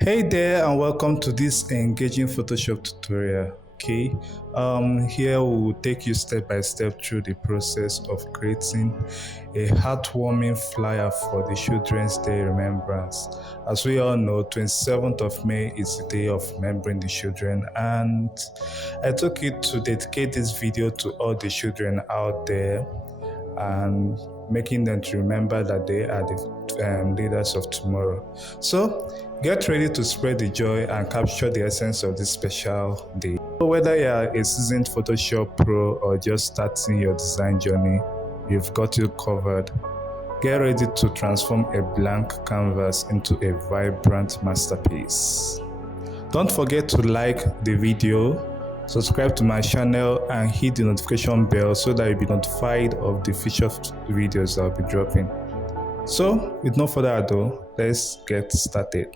Hey there, and welcome to this engaging Photoshop tutorial. Here we will take you step by step through the process of creating a heartwarming flyer for the Children's Day remembrance. As we all know, 27th of May is the day of remembering the children, and I took it to dedicate this video to all the children out there and making them to remember that they are the leaders of tomorrow. So get ready to spread the joy and capture the essence of this special day. So whether you are a seasoned Photoshop pro or just starting your design journey, we've got you covered. Get ready to transform a blank canvas into a vibrant masterpiece. Don't forget to like the video, subscribe to my channel, and hit the notification bell so that you'll be notified of the future videos I'll be dropping. So with no further ado, let's get started.